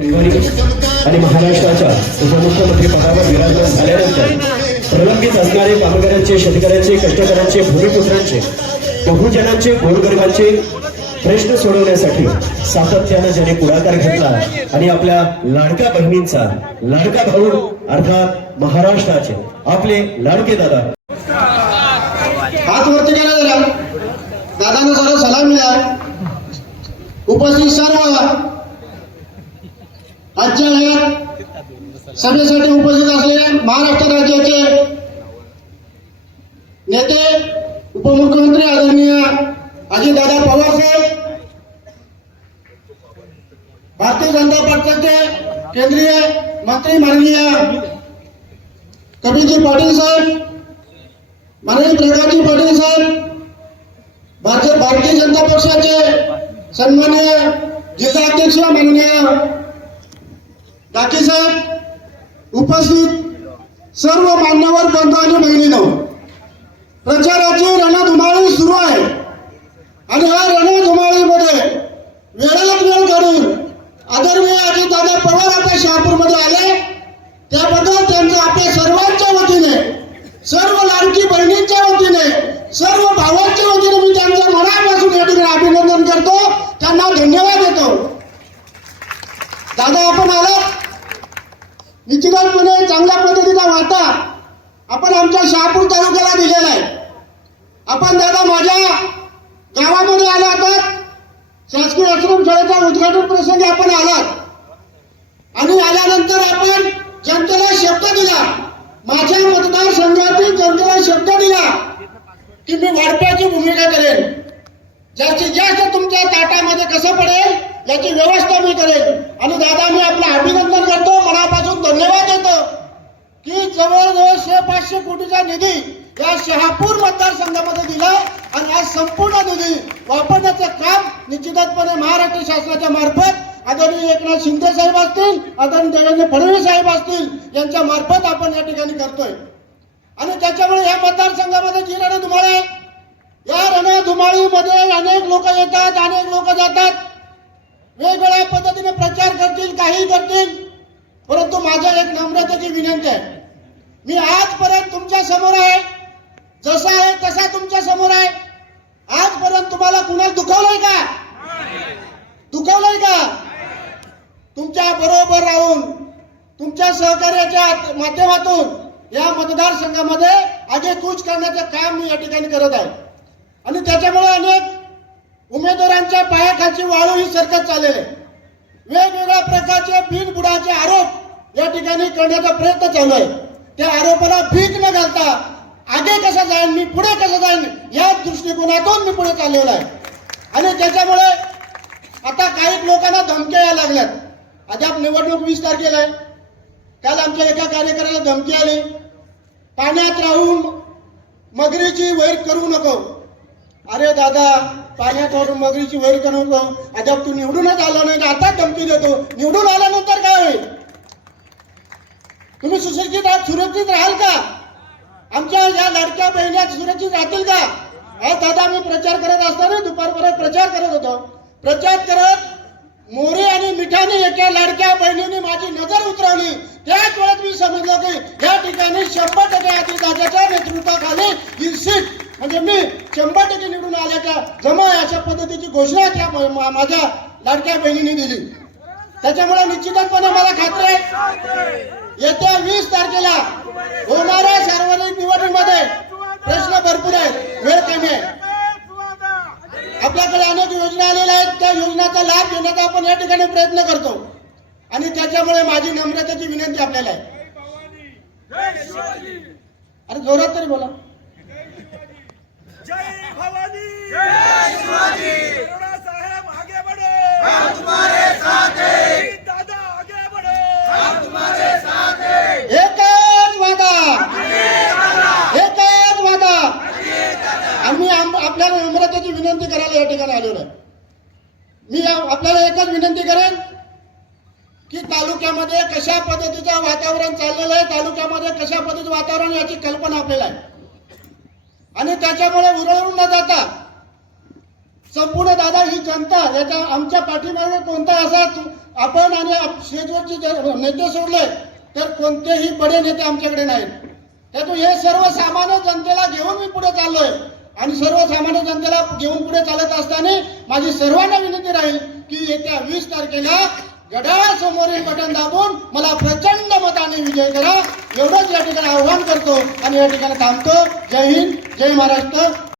आणि महाराष्ट्राच्या उपमुख्यमंत्री पदावर विराजमान झाल्यानंतर प्रलंबित असणारे कामगारांचे शेतकऱ्यांचे कष्टकऱ्यांचे भूमिपुत्रांचे बहुजनांचे गोरगरिबांचे प्रश्न सोडवण्यासाठी सातत्यानं ज्याने पुढाकार घेतला आणि आपल्या लाडक्या बहिणींचा लाडका भाऊ अर्थात महाराष्ट्राचे आपले लाडके दादा. हात वरती केला जरा. दादांना जरा सलाम द्या उपस्थित सर्व आजच्या वेळात सभेसाठी उपस्थित असलेले महाराष्ट्र राज्याचे नेते उपमुख्यमंत्री आदरणीय अजितदादा पवार साहेब भारतीय जनता पक्षाचे केंद्रीय मंत्री माननीय कपिलजी पाटील साहेब माननीय प्रकाशजी पाटील साहेब भारतीय भारतीय जनता पक्षाचे सन्माननीय जिल्हा अध्यक्ष माननीय डाके साहेब उपस्थित सर्व मान्यवर बंधू आणि बहिणीनो प्रचाराची रणधुमाळी सुरू आहे. आणि या रणधुमाळीमध्ये वेळात वेळ काढून आदरणीय अजितदादा पवार आपल्या शहापूरमध्ये आले. त्याबद्दल त्यांचं आपल्या सर्वांच्या वतीने सर्व लाडकी बहिणींच्या वतीने सर्व भावांच्या वतीने मी त्यांचं मनापासून या ठिकाणी अभिनंदन करतो. त्यांना धन्यवाद देतो दादा आपण आलात निश्चितपणे चांगल्या पद्धतीचा वाटा आपण आमच्या शहापूर तालुक्याला दिलेला आहे. आपण दादा माझ्या गावामध्ये आला आहात शासकीय आश्रम शाळेच्या उद्घाटन प्रसंगी आपण आलात. आणि आल्यानंतर आपण जनतेला शब्द दिला. माझ्या मतदारसंघातील जनतेला शब्द दिला की मी वाढपाची भूमिका करेन. जास्तीत जास्त तुमच्या ताटामध्ये कसं पडेल याची व्यवस्था मी करेन. आणि दादा मी आपलं अभिनंदन करतो मनापासून धन्यवाद देतो की जवळजवळ शे पाचशे कोटीचा निधी या शहापूर मतदारसंघामध्ये दिला आणि आज संपूर्ण निधी वापरण्याचं काम निश्चितपणे महाराष्ट्र शासनाच्या मार्फत आदरणीय एकनाथ शिंदे साहेब असतील आदरणीय देवेंद्र फडणवीस साहेब असतील यांच्या मार्फत आपण या ठिकाणी करतोय. आणि त्याच्यामुळे या मतदारसंघामध्ये जी रणधुमाळी या रणधुमाळीमध्ये अनेक लोक येतात अनेक लोक जातात. वेगवेगळ्या पद्धतीने प्रचार करतील काही करतील. परंतु माझ्या एक नम्रतेची विनंती आहे मी आजपर्यंत तुमच्यासमोर आहे. जसा आहे तसा तुमच्यासमोर आहे. आजपर्यंत तुम्हाला कुणाला दुखवलंय का? दुखवलंय का? तुमच्या बरोबर राहून तुमच्या सहकार्याच्या माध्यमातून या मतदारसंघामध्ये आगेकूच करण्याचं काम मी या ठिकाणी करत आहे. आणि त्याच्यामुळे अनेक उमेदवारांच्या पायाखालची वाळू ही सरकत चाललेली आहे. वेगवेगळ्या प्रकारचे बिनबुडाचे आरोप या ठिकाणी करण्याचा प्रयत्न चालू आहे. त्या आरोपाला भीक न घालता आगे कसं जाईन मी पुढे कसं जाईन या दृष्टिकोनातून मी पुढे चाललेलो आहे. आणि त्याच्यामुळे आता काही लोकांना धमक्या यायला लागल्यात. अद्याप निवडणूक वीस तारखेला आहे. काल आमच्या एका कार्यकर्त्याला धमकी आली. पाण्यात राहून मगरीची वैर करू नको. अरे दादा पाण्यात राहून मगरीची वैर करू नको. अद्याप तू निवडूनच आला नाही आता धमकी देतो. निवडून आल्यानंतर काय होईल? तुम्ही सुशिक्षित आहात सुरक्षित राहाल का? आमच्या या लाडक्या बहिण्या सुरक्षित राहतील का? आज दादा मी प्रचार करत असताना दुपारपर्यंत प्रचार करत होतो. प्रचार करत मोरे आणि मिठाने एका लाडक्या बहिणीने माझी नजर उतरवली. त्याच वेळेत मी समजलं की या ठिकाणी शंभर टक्के आधी दादाच्या नेतृत्वाखाली इन्सिट म्हणजे मी शंभर टक्के निवडून आल्याच्या जमा अशा पद्धतीची घोषणा त्या माझ्या लाडक्या बहिणीने दिली. त्याच्यामुळे निश्चितपणे मला खात्री आहे. येत्या वीस तारखेला होणाऱ्या सार्वजनिक निवडणुकीमध्ये प्रश्न भरपूर आहेत. वेळ कमी आहे. आपल्याकडे अनेक योजना आलेल्या आहेत. त्या योजनाचा लाभ घेण्याचा आपण या ठिकाणी प्रयत्न करतो. आणि त्याच्यामुळे माझी नम्रतेची विनंती आपल्याला आहे. अरे जोरात तरी बोला. जय भवानी जय शिवाजी करुणा साहेब आगे बढ़ो हम तुम्हारे साथ हैं दादा आगे बढ़ो हम तुम्हारे साथ हैं एकच वादा एकच वादा आम्ही आम- आपल्याला नम्रतेची विनंती करायला या ठिकाणी आलेलो आहे मी आ- आपल्याला एकच विनंती करेन की तालुक्यामध्ये कशा पद्धतीचं वातावरण चाललेलं आहे तालुक्यामध्ये कशा पद्धतीचं वातावरण याची कल्पना आपल्याला आहे. आणि त्याच्यामुळे उरळून न जाता संपूर्ण दादा ही जनता याच्या आमच्या पाठीमागे कोणता असा आपण आणि शेजवरचे जर नेते सोडले तर कोणतेही बडे नेते आमच्याकडे नाहीत. त्यातून हे सर्वसामान्य जनतेला घेऊन मी पुढे चाललोय. आणि सर्वसामान्य जनतेला घेऊन पुढे चालत असताना माझी सर्वांना विनंती राहील की येत्या वीस तारखेला घड्याळासमोरील बटन दाबून मला प्रचंड मताने विजय करा. एवढंच या ठिकाणी आव्हान करतो आणि या ठिकाणी थांबतो. जय हिंद जय महाराष्ट्र.